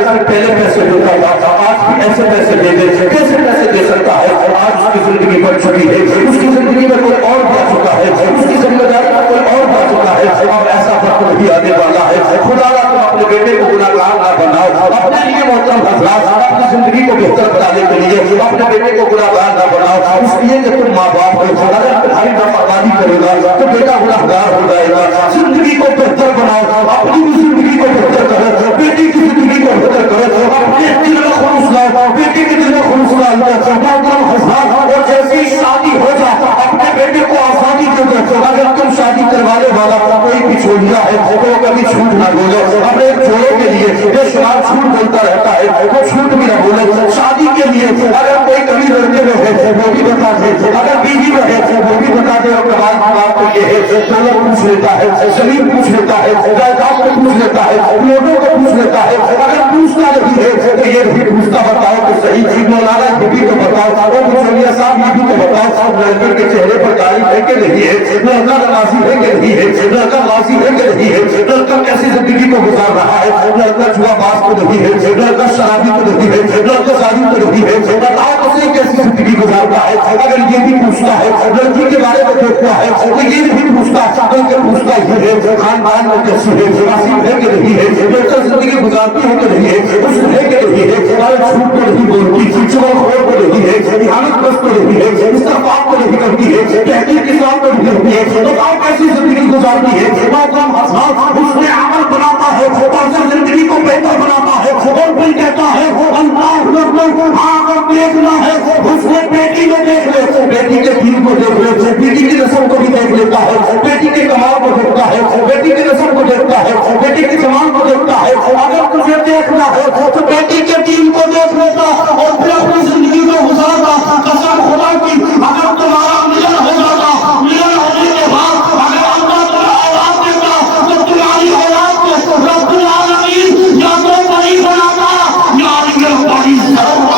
اگر پہلے پیسے دیتا تھا آج بھی ایسے پیسے دے دے, کیسے پیسے دے سکتا ہے؟ آج اس کی زندگی بڑھ چکی ہے, اس کی زندگی میں کوئی اور پا چکا ہے, اس کی ذمہ داری میں کوئی اور پا چکا ہے, اور ایسا وقت نہیں آنے والا ہے. خدا را تم اپنے بیٹے کو گناہ گار نہ بناؤ. اپنے لیے محترم حضرات, اپنی زندگی کو بہتر بنانے کے لیے اپنے بیٹے کو گناہ گار نہ بناؤ, اس لیے کہ تم ماں باپ ہو. اگر تمہاری نافرمانی کرے گا تو بیٹا گناہ گار ہو جائے گا. زندگی کو بہتر بناؤ, اپنی بھی زندگی کو بہتر کرو, بیٹی کی زندگی کو بہتر کرو, اپنے دل میں خلوص لاؤ, بیٹی کے دل میں خلوص لاؤ. محترم حضرات, اور جیسی شادی ہو جائے اپنے بیٹے کو آسانی دے دو. اگر تم شادی کروانے والا کوئی بچھوڑیا ہے تو کبھی جھوٹ نہ بولو. اپنے جوڑوں کے لیے جو شمار جھوٹ بولتا رہتا ہے وہ جھوٹ بھی نہ بولے. شادی کے لیے اگر کوئی کمی لڑکے میں ہے وہ بھی بتا دے, اگر بیوی میں ہے وہ بھی بتا دے. اور کمال بات تو یہ ہے, دولت پوچھ لیتا ہے, زمین پوچھ لیتا ہے, جائیداد کو پوچھ لیتا ہے, لوگوں کو پوچھ لیتا ہے. اگر پوچھتا نہیں ہے تو یہ بھی پوچھتا بتاؤ تو صحیح. مولانا یہ بھی تو بتاؤ, اور مصلیہ صاحب یہ بھی تو بتاؤ, لڑکے کے چہرے پر داڑھی ہے کہ نہیں ہے, لڑکا نمازی ہے کہ نہیں ہے, لڑکا غازی ہے کہ نہیں ہے, لڑکا کیسی زندگی کو گزار رہا ہے, لڑکا جوا باز تو نہیں ہے, لڑکا شرابی تو نہیں ہے, لڑکا زانی تو نہیں ہے, بتاؤ اسے کیسی زندگی گزارتا ہے. اگر یہ بھی پوچھتا ہے, لڑکی کے بارے میں دیکھتا ہے تو یہ بھی پوچھتا بلکہ پوچھتا یہ ہے خاندان میں کیسی ہے, نصیب ہے کہ نہیں ہے, لڑکا زندگی گزارتی ہے کہ نہیں ہے, حسن ہے کہ نہیں ہے, جھوٹ تو نہیں بولتی, چغل خور تو نہیں ہے, احانت پرست تو نہیں ہے, استغفار تو نہیں کرتی ہے, تحقیق کی بات تو نہیں کرتی ہے. بتاؤ کیسی زندگی گزارتی ہے. محترم حضرات, حسن عمل بناتا ہے اور زندگی کو بہتر بناتا ہے, اور پھر کہتا ہے اللہ اکبر. اگر دیکھنا ہے حسن بیٹی کو دیکھ لے, بیٹی کے دین کو دیکھ لے, بیٹی کی نسل کو بھی دیکھ لیتا ہے, بیٹی کے کمال کو دیکھتا ہے, بیٹی کی نسل کو دیکھتا ہے, بیٹی کے جمال کو دیکھتا ہے. اگر تجھے دیکھنا ہے تو بیٹی کے دین کو دیکھ لیتا اور پھر اپنی زندگی کو گزارتا. قسم خدا کی, اگر تمہارا ملن ہو جاتا, ملن ہونے کے بعد اگر اللہ تمہیں اولاد دیتا تو تمہاری اولاد کو رب العالمین یا تو بڑی بناتا یا یہ بڑی ضرور.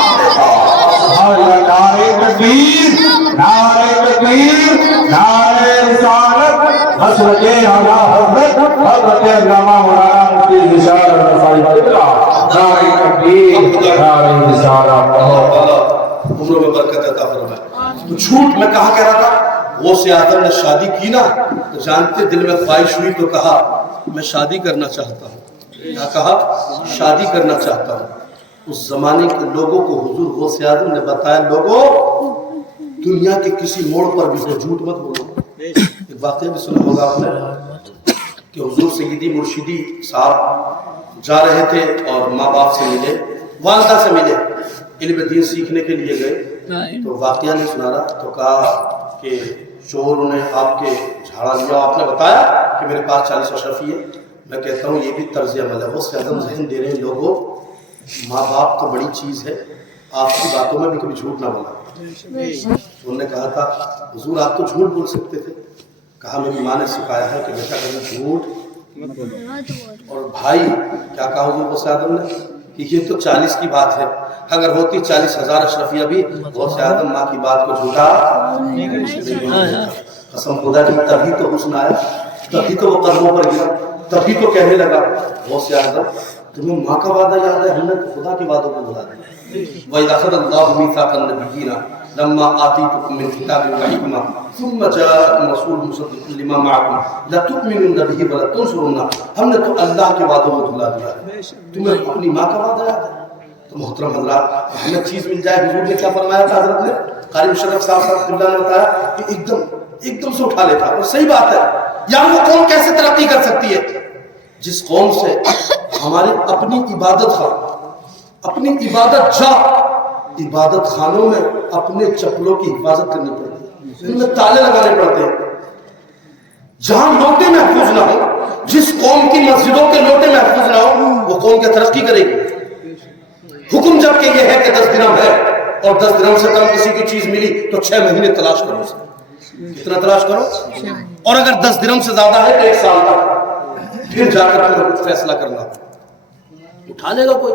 نعرہ تکبیر, نعرہ تکبیر, نعرہ رسالت, حضرت اعلیٰ حضرت حضرت علامہ مولانا مفتی نثار رفاعی قبلہ. نعرہ تکبیر, نعرہ رسالت. عمروں میں برکت عطا فرمائے. تو جھوٹ میں کہا کہہ رہا تھا, غوث اعظم نے شادی کی نا تو جانتے دل میں خواہش ہوئی تو کہا میں شادی کرنا چاہتا ہوں. کیا کہا؟ شادی کرنا چاہتا ہوں. اس زمانے کے لوگوں کو حضور غوث اعظم نے بتایا, لوگوں دنیا کے کسی موڑ پر بھی جھوٹ مت بولو. ایک واقعہ بھی سنا ہوگا آپ نے کہ حضور سیدی مرشدی صاحب جا رہے تھے اور ماں باپ سے ملے, والدہ سے ملے, علم دین سیکھنے کے لیے گئے. تو واقعہ نہیں سنا رہا تو کہا کہ شوہر نے آپ کے جھاڑا لیا, آپ نے بتایا کہ میرے پاس 40 اشرفی ہے. میں کہتا ہوں یہ بھی طرز عمل ہے. وہ سیدم ذہن دے رہے ہیں لوگوں, ماں باپ تو بڑی چیز ہے, آپ کی باتوں میں بھی کبھی جھوٹ نہ بولا. انہوں نے کہا تھا حضور آپ تو جھوٹ بول سکتے تھے. کہا میری ماں نے سکھایا ہے کہ بیٹا کبھی جھوٹ. اور بھائی کیا کہا حضور غوث اعظم نے کہ یہ تو 40 کی بات ہے, اگر ہوتی 40,000 اشرفیہ بھی غوث اعظم ماں کی بات کو جھوٹا قسم خدا کی. تبھی تو حسن آیا, تبھی تو وہ قدموں پر گرا, تبھی تو کہنے لگا غوث اعظم تمہیں ماں کا وعدہ یاد ہے, ہم نے خدا کے وعدوں کو بھلا دیا. وَإِذْ أَخَذَ اللَّهُ مِيثَاقَ النَّبِيِّينَ لَمَّا آتَيْتُكُم مِّن كِتَابٍ وَحِكْمَةٍ ثُمَّ جَاءَكُمْ رَسُولٌ مُصَدِّقٌ لِّمَا مَعَكُمْ لَتُؤْمِنُنَّ بِهِ وَلَتَنصُرُنَّهُ. ہم نے تو اللہ کے وعدوں کو بھلا دیا ہے, تمہیں اپنی ماں کا وعدہ یاد ہے. تو محترم حضرات, ہمیں چیز مل جائے. حضور نے کیا فرمایا تھا حضرت نے, قاری مشرف صاحب اللہ نے بتایا کہ ایک دم سے اٹھا لیتا. اور صحیح بات ہے, یعنی وہ قوم کیسے ترقی کر سکتی ہے جس قوم سے ہمارے اپنی عبادت خان, اپنی عبادت جا, عبادت خانوں میں اپنے چپلوں کی حفاظت کرنی پڑتی ہے, ان میں تالے لگانے پڑتے ہیں. جہاں لوٹے محفوظ نہ ہو, جس قوم کی مسجدوں کے لوٹے محفوظ نہ ہو, وہ قوم کیا ترقی کرے گی؟ حکم جب کہ یہ ہے کہ 10 درہم ہے اور 10 درہم سے کم کسی کی چیز ملی تو 6 مہینے تلاش کرو اسے. کتنا تلاش کرو؟ اور اگر 10 درہم سے زیادہ ہے تو 1 سال تک, پھر جا کر تمہیں کچھ فیصلہ کرنا. اٹھا لے گا کوئی؟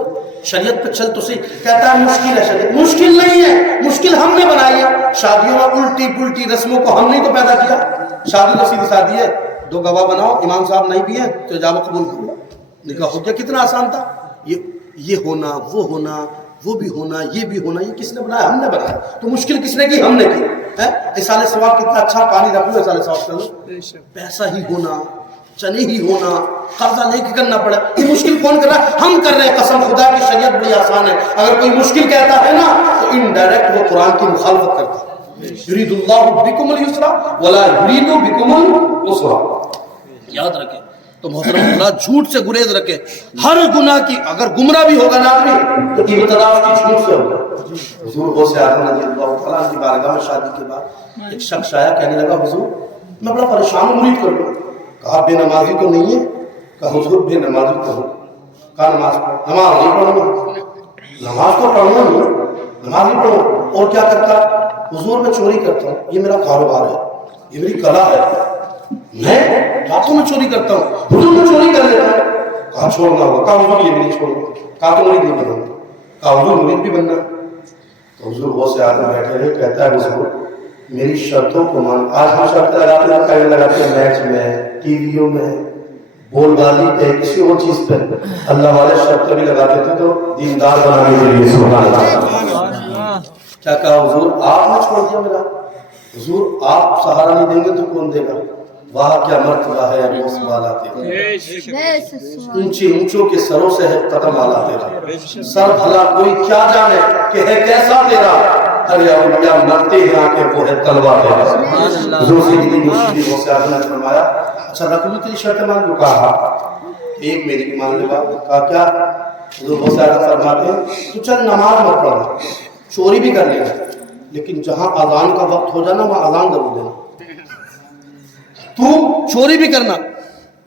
شریعت پہ چل تو صحیح. کہتا ہے مشکل ہے شریعت. مشکل نہیں ہے, مشکل ہم نے بنائی ہے. شادیوں میں الٹی پلٹی رسموں کو ہم نے تو پیدا کیا. شادی تو سیدھی شادی ہے, 2 گواہ بناؤ, امام صاحب نہیں بھی ہیں تو اجابت قبول کرو, نکاح ہو گیا. کتنا آسان تھا. یہ یہ ہونا وہ ہونا وہ بھی ہونا یہ بھی ہونا، یہ کس نے بنایا؟ ہم نے بنایا. تو مشکل کس نے کی؟ ہم نے کی. اصالِ ثواب کتنا اچھا پانی رکھ لو، اصالِ ثواب کر لو. پیسہ ہی ہونا، چنے ہی ہونا، قرضہ لے کے کرنا پڑا، یہ مشکل کون کر رہا ہے؟ ہم کر رہے ہیں. قسم خدا کی شریعت بڑی آسان ہے. اگر کوئی مشکل کہتا ہے نا تو انڈائریکٹ وہ قرآن کی مخالفت کرتا ہے. یرید اللہ بکم اليسر ولا یرید بکم العسر. یاد رکھیں. تو محترم حضرات جھوٹ سے گریز رکھیں. ہر گناہ کی اگر گمراہ بھی ہوگا نا آدمی تو ابتدا اس کی جھوٹ سے ہوگا. حضور غوث اعظم رضی اللہ تعالیٰ عنہ کی بارگاہ میں شادی کے بعد ایک شخص آیا، کہنے لگا حضور میں بڑا پریشان ہوں، مرید کر لوں. کہا بے نمازی تو نہیں ہے؟ کہا حضور بے نمازی تو ہوں. کہا نماز نہیں پڑھوں گا. نماز تو پڑھنا نہیں، نماز نہیں پڑھوں. اور کیا کرتا؟ حضور میں چوری کرتا ہوں، یہ میرا کاروبار ہے، یہ میری کلا ہے، میں راتوں میں چوری کرتا ہوں. حضور میں چوری کر لیتا ہے. کہا چھوڑنا ہوگا. کہا حضور یہ بھی نہیں چھوڑنا. کہا تو مرید نہیں بنوں گا. کہا حضور مرید بھی بننا. تو حضور غوث اعظم بیٹھے ہوئے کہتا ہے حضور میری شرطوں کو مان. آج ہم شرط لگاتے ہیں میچ میں، ٹی ویوں میں، بول بازی پہ، کسی اور چیز پہ. اللہ والے شرطیں بھی لگاتے تھے تو دیندار بنانے کے لیے. سبحان اللہ. کیا کہا حضور آپ نے چھوڑ دیا میرا؟ حضور آپ سہارا نہیں دیں گے تو کون دے گا؟ واہ کیا مرتبہ ہے غوث والا تیرا، اونچی اونچوں کے سروں سے ہے قدم آلا تیرا. سر بھلا کوئی کیا جانے کہ ہے کیسا تیرا، ارے اولیاء مرتے ہیں آنکھیں وہ ہے تلوار تیرا. حضور سیدی مرشد غوث اعظم نے فرمایا اچھا رکھ لوں تیری شرط مان لوں. کہا ایک میری بھی مان لے بات. کہا کیا؟ حضور غوث اعظم فرماتے ہیں تو چل نماز مت پڑھنا، چوری بھی کر لینا، لیکن جہاں اذان کا وقت ہو جانا وہاں اذان ضرور دینا. تو چوری بھی کرنا،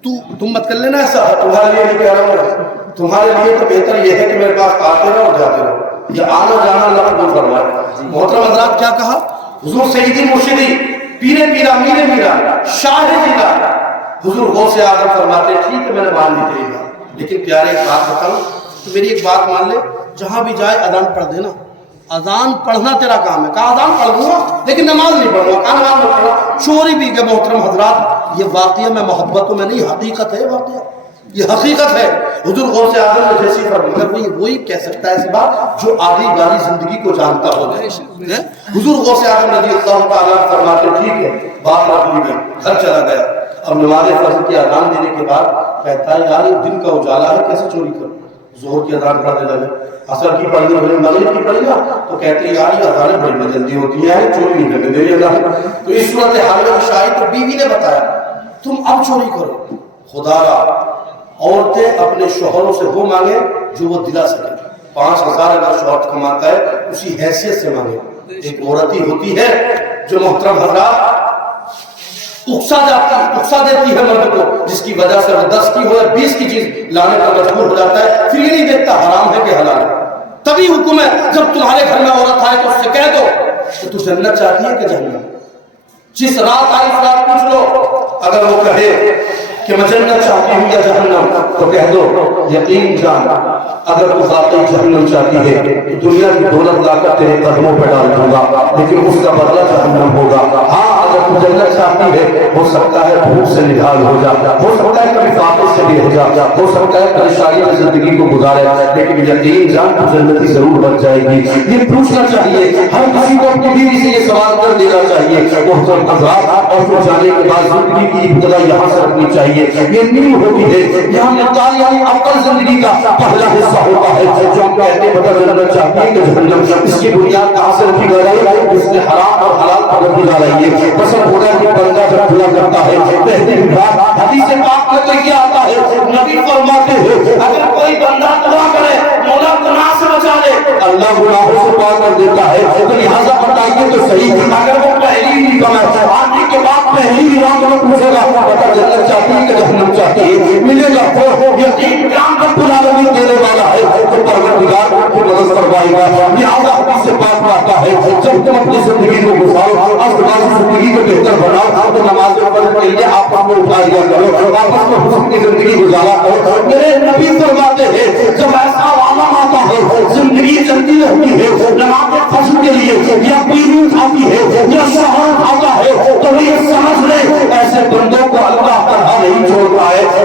تم مت کر لینا ایسا. تمہارے لیے نہیں کہہ رہا ہوں، تمہارے لیے تو بہتر یہ ہے کہ میرے پاس آتے رہو اور جاتے رہو. یہ آنا جانا اللہ کو فرمایا. محترم حضرات کیا کہا حضور سیدی مرشدی پیرے پیرا میرے میرا شاہ جیلا. حضور غوث اعظم فرماتے ٹھیک ہے میں نے مان لی تیری بات، لیکن پیارے ایک بات بتاؤں تو میری ایک بات مان لے، جہاں بھی جائے اذان پڑھ دینا. اذان پڑھنا تیرا کام ہے. کہا اذان پڑھ لوں گا لیکن نماز نہیں پڑھوں گا. کہا نماز نہیں پڑھوں. چوری بھی کہ محترم حضرات یہ واقعہ میں محبتوں میں نہیں، حقیقت ہے. واقعہ یہ حقیقت ہے. حضور غوث اعظم نے جیسی فرمایا وہی کہہ سکتا ہے اس بات جو آدھی باری زندگی کو جانتا ہو جائے. حضور غوث اعظم رضی اللہ تعالیٰ فرماتے ٹھیک ہے بات رکھ لی گئی. گھر چلا گیا. اب نماز فجر کی اذان دینے کے بعد کہتا ہے یار یہ دن کا اجالا ہے کیسے چوری کروں. ظہر کی اذان پڑھنے لگے، عصر کی پڑھنی ہوئی، مغرب کی پڑھی نا تو کہتے ہیں یار یہ اذانیں بڑی جلدی ہوتی ہیں چوری نہیں کرنے دے رہی اللہ. تو اس صورت حال میں شاہد تو بیوی نے بتایا تم اب چوری کرو. خدا را عورتیں اپنے شوہروں سے وہ مانگے جو وہ دلا سکے. 5,000 اگر شوہر کماتا ہے اسی حیثیت سے مانگے. ایک عورت ہی ہوتی ہے جو محترم حضرات اکسا دیتی ہے مرد کو، جس کی وجہ سے وہ 10 کی ہو یا 20 کی چیز لانے پر مجبور ہو جاتا ہے. پھر یہ نہیں دیکھتا حرام ہے کہ حلال ہے. تبھی حکم ہے جب تمہارے گھر میں عورت آئے تو اس سے کہہ دو کہ تو جنت چاہتی ہے کہ جہنم. جس رات آئی اس رات پوچھ لو، اگر وہ کہے کہ میں جنت چاہتی ہوں یا جہنم تو کہہ دو یقین جان اگر تو واقعی جہنم چاہتی ہے تو دنیا کی دولت لا کر تیرے قدموں پہ ڈال دوں گا، لیکن اس کا بدلہ جہنم ہوگا. ہاں اگر تو جنت چاہتی ہے ہو سکتا ہے بھوک سے نڈھال ہو جا، ہو سکتا ہے کبھی فاقے سے بھی ہو جا، ہو سکتا ہے پریشانی کی زندگی کو گزارے، لیکن یقین جان تو جنتی ضرور بن جائے گی. یہ پوچھنا چاہیے ہر کسی کو اپنی بیوی سے یہ سوال کر دینا چاہیے. محترم حضرات اور پھر جانے کے بعد زندگی کی ابتدا یہاں سے رکھنی چاہیے. یہ نیو ہوتی ہے یہاں مقدار یعنی عقل زندگی کا پہلا حصہ ہوتا ہے جو ہم کہتے ہیں پتہ چلنا چاہتی ہے کہ جہنم. اس کی بنیاد کہاں سے رکھی جا رہی ہے؟ اس نے حرام اور حلال پر رکھی جا رہی ہے. پسند ہونا کہ بندہ جب دعا کرتا ہے پہلی بات حدیث پاک میں تو یہ آتا ہے نبی فرماتے ہیں اگر کوئی بندہ دعا کرے مولا گناہ سے بچا لے اللہ گناہوں سے پاک کر دیتا ہے. تو لہٰذا بتائیے تو صحیح اگر وہ پہلی نہیں کمائے آنے کے بعد پہلی بھی رام کو پوچھے گا پتہ جنت چاہتی ہے کہ جہنم چاہتی ہے ملے گا تو یقین رام رب العالمین دینے والا ہے تو پروردگار کو مدد کروائے گا. لہٰذا حدیث سے پاک میں آتا ہے جب تم اپنی زندگی کو گزارو آس زندگی کو بہتر بناؤ تو نماز پڑھنے کے لیے آپ کو اٹھا دیا کرو، واپس میں حسن کی زندگی گزارا کرو. میرے نبی فرماتے ہیں جب ایسا عالم آتا ہے زندگی چلتی رہتی ہے نماز فجر کے لیے یا بیوی آتی ہے یا شوہر آتا ہے تو یہ سمجھ لے ایسے بندوں کو اللہ تنہا نہیں چھوڑتا ہے.